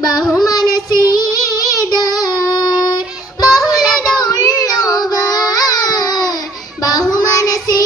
ബഹുമനസീതർ ബഹുലത ഉള്ളവ ബഹുമനസീ